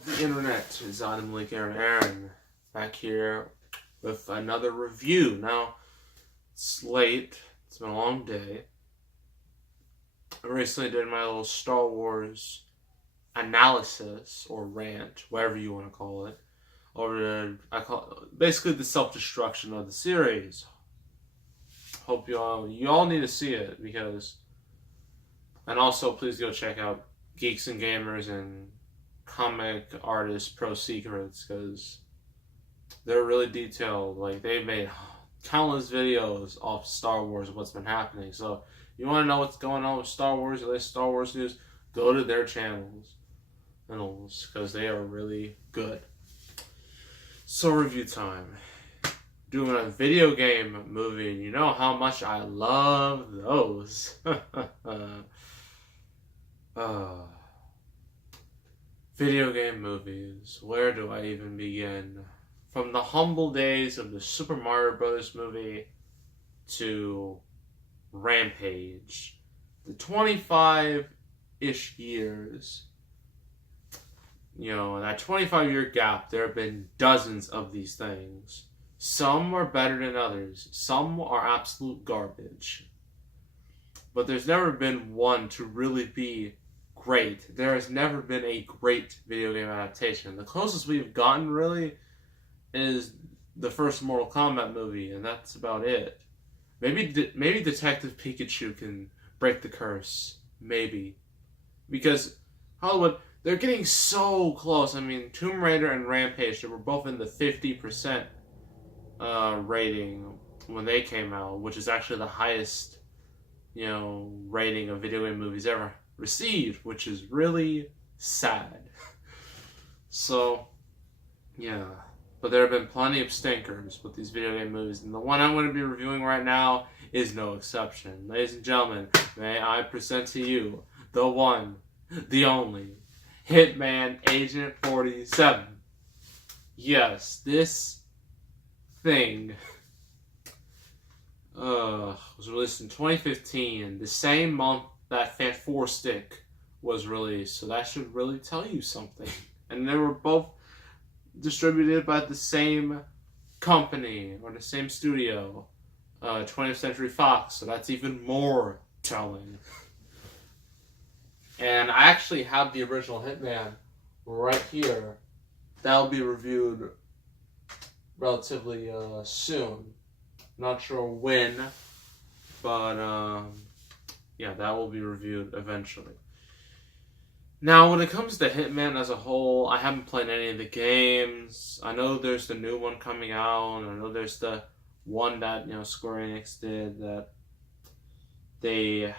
of the internet is Adam Link Aaron back here with another review. Now, it's late, it's been a long day. I recently did my little Star Wars analysis or rant, whatever you want to call it, I call it basically the self-destruction of the series. Hope you all need to see it and also please go check out Geeks and Gamers and Comic Artist Pro Secrets, because they're really detailed. Like, they've made countless videos off Star Wars and what's been happening. So you want to know what's going on with Star Wars, the latest Star Wars news, go to their channels because they are really good. So, review time. Doing a video game movie, and you know how much I love those. Video game movies. Where do I even begin? From the humble days of the Super Mario Brothers movie to Rampage. The 25-ish years. You know, in that 25-year gap, there have been dozens of these things. Some are better than others. Some are absolute garbage. But there's never been one to really be great. There has never been a great video game adaptation. The closest we've gotten, really, is the first Mortal Kombat movie, and that's about it. Maybe Detective Pikachu can break the curse. Maybe. Because Hollywood, they're getting so close. I mean, Tomb Raider and Rampage, they were both in the 50% rating when they came out, which is actually the highest, rating of video game movies ever received, which is really sad. So, yeah. But there have been plenty of stinkers with these video game movies, and the one I'm going to be reviewing right now is no exception. Ladies and gentlemen, may I present to you the one, the only, Hitman Agent 47. Yes, this thing was released in 2015, the same month that Fant 4 Stick was released, so that should really tell you something. And they were both distributed by the same company or the same studio, 20th Century Fox, so that's even more telling. And I actually have the original Hitman right here. That'll be reviewed relatively soon. Not sure when, but yeah, that will be reviewed eventually. Now, when it comes to Hitman as a whole, I haven't played any of the games. I know there's the new one coming out, and I know there's the one that, Square Enix did, that they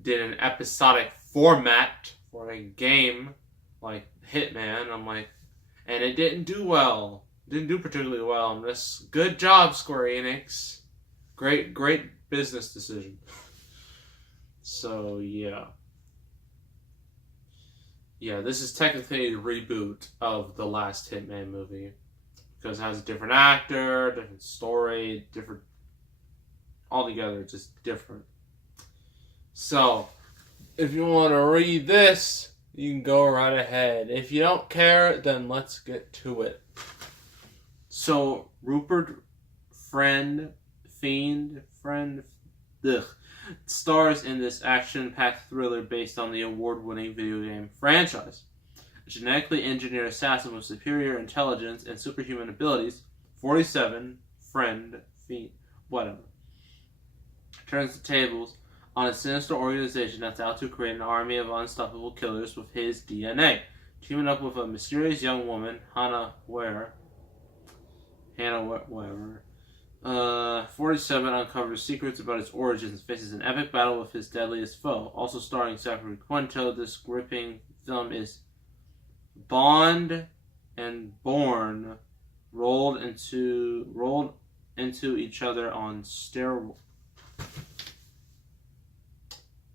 did an episodic format for a game like Hitman. I'm like, and it didn't do well. Didn't do particularly well on this. Good job, Square Enix. Great business decision. So, yeah. Yeah, this is technically a reboot of the last Hitman movie, because it has a different actor, different story, different... altogether, just different. So, if you want to read this, you can go right ahead. If you don't care, then let's get to it. So, Rupert Friend stars in this action-packed thriller based on the award-winning video game franchise. A genetically engineered assassin with superior intelligence and superhuman abilities, 47, turns the tables on a sinister organization that's out to create an army of unstoppable killers with his DNA. Teaming up with a mysterious young woman, Hannah Ware, 47 uncovers secrets about his origins and faces an epic battle with his deadliest foe. Also starring Zachary Quinto, this gripping film is Bond and Bourne rolled into each other on steroids.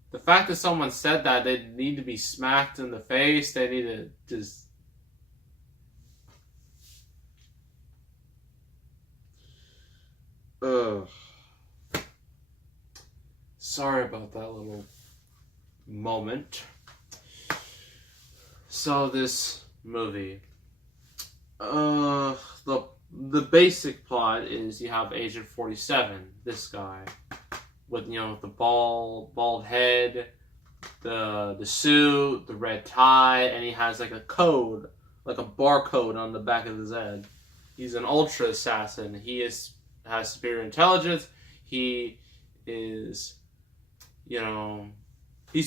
The fact that someone said that, they need to be smacked in the face. They need to just... Sorry about that little moment. So this movie. The basic plot is you have Agent 47, this guy, with the bald head, the suit, the red tie, and he has like a code, like a barcode on the back of his head. He's an ultra assassin. He has superior intelligence. He is, he's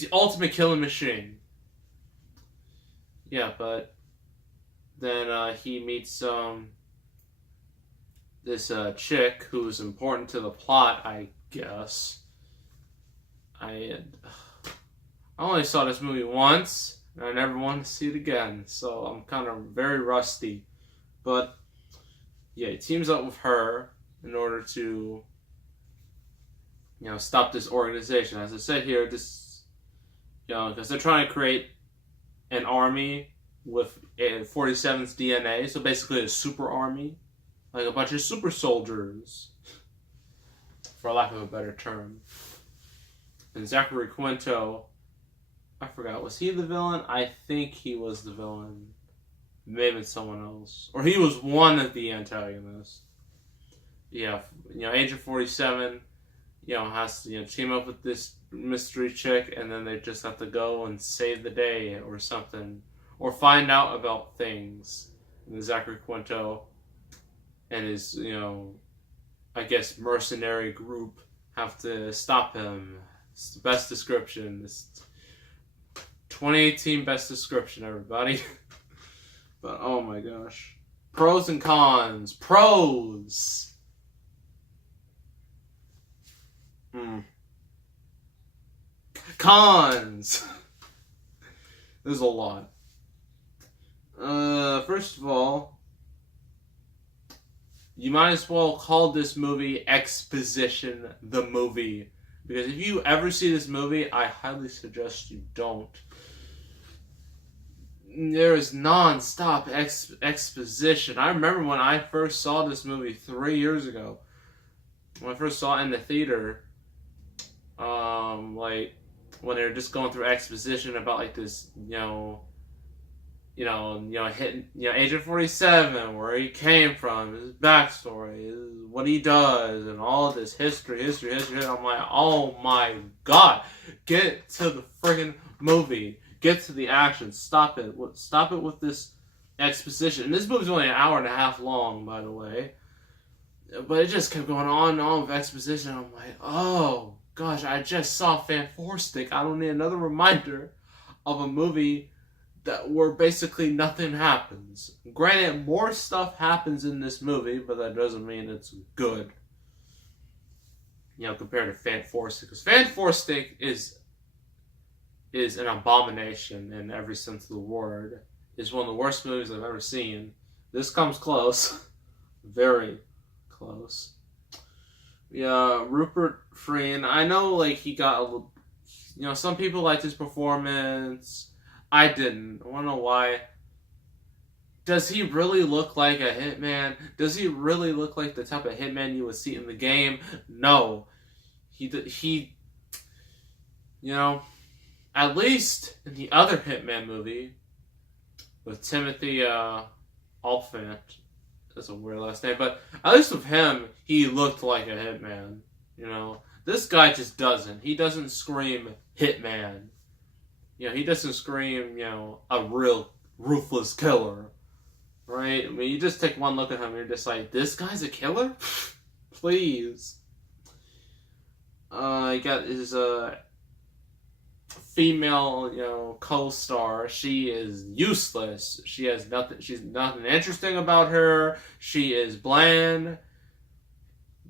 the ultimate killing machine. Yeah, but then he meets this chick who's important to the plot, I guess. I only saw this movie once, and I never want to see it again, so I'm kind of very rusty. But yeah, he teams up with her in order to, stop this organization. As I said here, this, because they're trying to create an army with 47's DNA, so basically a super army, like a bunch of super soldiers, for lack of a better term. And Zachary Quinto, I forgot, was he the villain? I think he was the villain. Maybe it's someone else. Or he was one of the antagonists. Yeah, Agent 47, has to, team up with this mystery chick, and then they just have to go and save the day or something. Or find out about things. And Zachary Quinto and his, I guess, mercenary group have to stop him. It's the best description. It's 2018 best description, everybody. But, oh my gosh. Pros and cons. Pros! Cons! There's a lot. First of all, you might as well call this movie Exposition the Movie. Because if you ever see this movie, I highly suggest you don't. There is non-stop exposition. I remember when I first saw this movie 3 years ago. When I first saw it in the theater, like when they were just going through exposition about like this, Agent 47, where he came from, his backstory, what he does, and all this history. I'm like, oh my god, get to the friggin' movie. Get to the action. Stop it. Stop it with this exposition. And this movie's only an hour and a half long, by the way. But it just kept going on and on with exposition. I'm like, oh gosh, I just saw Fantastic. I don't need another reminder of a movie where basically nothing happens. Granted, more stuff happens in this movie, but that doesn't mean it's good. Compared to Fantastic. Because Fantastic is an abomination in every sense of the word. It's one of the worst movies I've ever seen. This comes close. Very close. Yeah, Rupert Friend. I know, he got a little... some people liked his performance. I didn't. I don't know why. Does he really look like a hitman? Does he really look like the type of hitman you would see in the game? No. He at least in the other Hitman movie with Timothy Olyphant, that's a weird last name, but at least with him, he looked like a hitman. This guy just doesn't. He doesn't scream hitman. He doesn't scream, a real ruthless killer, right? I mean, you just take one look at him and you're just like, this guy's a killer? Please. He got his female, co-star. She is useless. She's nothing interesting about her. She is bland.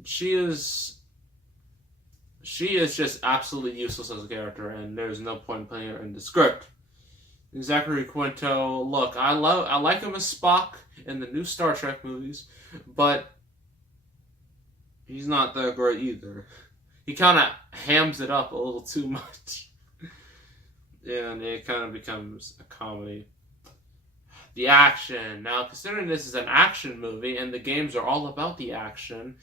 She is just absolutely useless as a character, and there's no point in putting her in the script. Zachary Quinto, look, I like him as Spock in the new Star Trek movies, but he's not that great either. He kind of hams it up a little too much. And it kind of becomes a comedy. The action. Now, considering this is an action movie and the games are all about the action,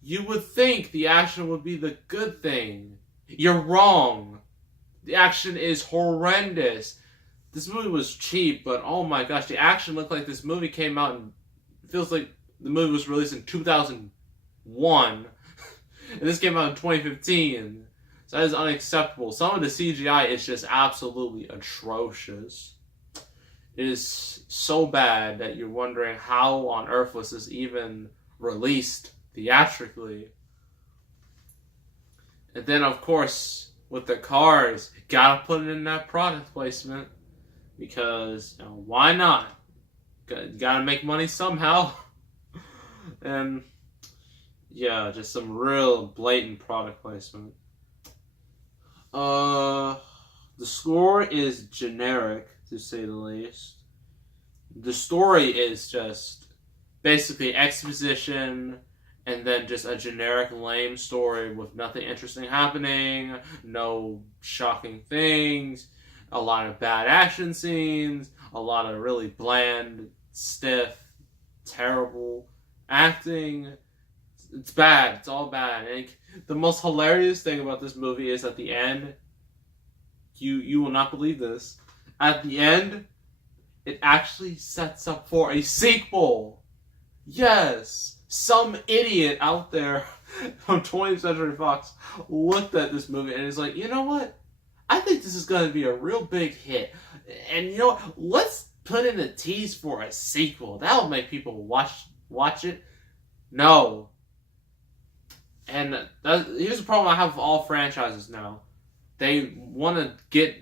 you would think the action would be the good thing. You're wrong. The action is horrendous. this movie was cheap, but oh my gosh, the action looked like this movie came out and it feels like the movie was released in 2001, and this came out in 2015. So that is unacceptable. Some of the CGI is just absolutely atrocious. It is so bad that you're wondering how on earth was this even released theatrically. And then, of course, with the cars, gotta put it in that product placement. Because, why not? Gotta make money somehow. And, yeah, just some real blatant product placement. The score is generic, to say the least. The story is just basically exposition and then just a generic lame story with nothing interesting happening, no shocking things, a lot of bad action scenes, a lot of really bland, stiff, terrible acting. It's bad. It's all bad. And the most hilarious thing about this movie is at the end, you will not believe this, at the end, it actually sets up for a sequel. Yes! Some idiot out there from 20th Century Fox looked at this movie and is like, you know what? I think this is going to be a real big hit. And you know what? Let's put in a tease for a sequel. That'll make people watch it. No. And here's the problem I have with all franchises now. They want to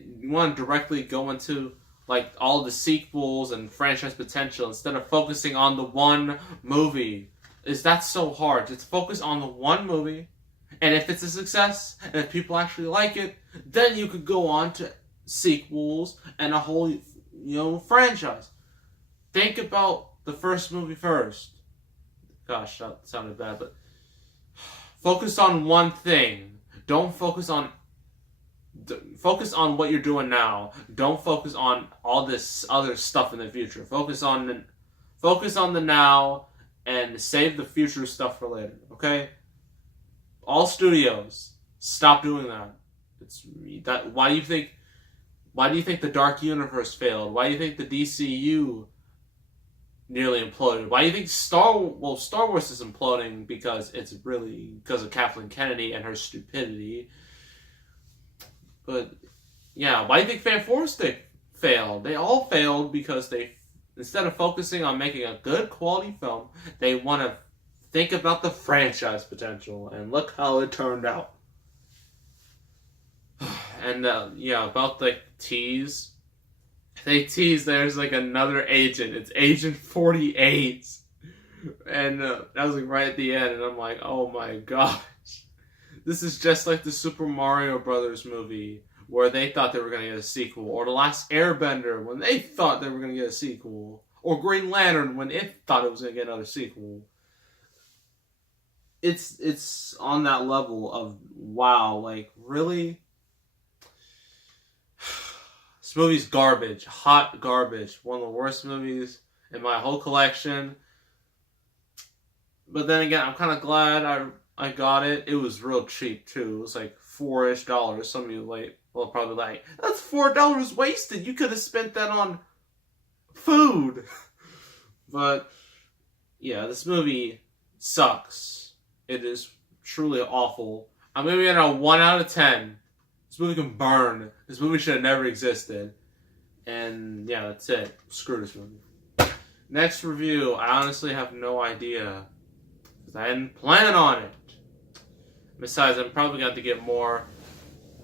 directly go into like all the sequels and franchise potential instead of focusing on the one movie. Is that so hard? Just focus on the one movie, and if it's a success and if people actually like it, then you could go on to sequels and a whole franchise. Think about the first movie first. Gosh, that sounded bad, but focus on one thing. Don't focus on what you're doing now. Don't focus on all this other stuff in the future. Focus on the now and save the future stuff for later. Okay? All studios, stop doing that. Why do you think the Dark Universe failed? Why do you think the DCU nearly imploded? Why do you think Star Wars is imploding? Because it's really because of Kathleen Kennedy and her stupidity. But yeah, why do you think Fantastic failed? They all failed because instead of focusing on making a good quality film, they want to think about the franchise potential, and look how it turned out. And about the tease. They tease there's like another agent. It's Agent 48. And that was like right at the end, and I'm like, oh my gosh. This is just like the Super Mario Brothers movie where they thought they were going to get a sequel, or The Last Airbender when they thought they were going to get a sequel, or Green Lantern when it thought it was going to get another sequel. It's on that level of wow, like really? This movie's garbage, hot garbage, one of the worst movies in my whole collection. But then again, I'm kind of glad I got it. It was real cheap too. It was like $4-ish. Some of you will probably like, that's $4 wasted. You could have spent that on food. But yeah, this movie sucks. It is truly awful. I'm giving it a 1 out of 10. This movie can burn. This movie should have never existed. And yeah, that's it. Screw this movie. Next review, I honestly have no idea. Because I didn't plan on it. Besides, I'm probably going to get more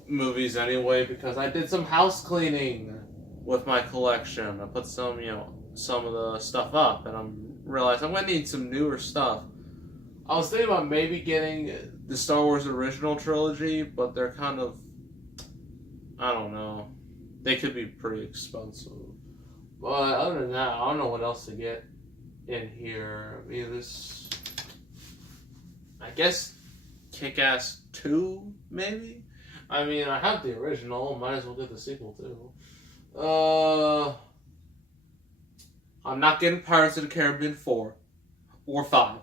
movies anyway because I did some house cleaning with my collection. I put some of the stuff up, and I realized I'm going to need some newer stuff. I was thinking about maybe getting the Star Wars original trilogy, but they're kind of, I don't know. They could be pretty expensive. But other than that, I don't know what else to get in here. I mean, I guess Kick-Ass 2, maybe? I mean, I have the original. Might as well get the sequel, too. I'm not getting Pirates of the Caribbean 4 or 5.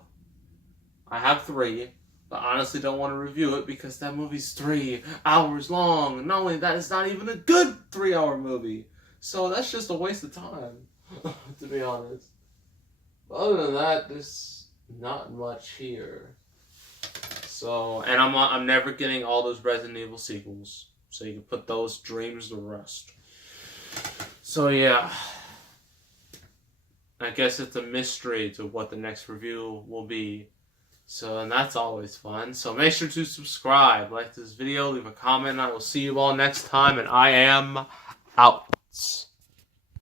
I have 3, but honestly don't want to review it because that movie's 3 hours long. Not only that, it's not even a good 3-hour movie. So that's just a waste of time, to be honest. But other than that, there's not much here. So, and I'm never getting all those Resident Evil sequels. So you can put those dreams to rest. So yeah. I guess it's a mystery to what the next review will be. So, and that's always fun. So make sure to subscribe, like this video, leave a comment. I will see you all next time, and I am out.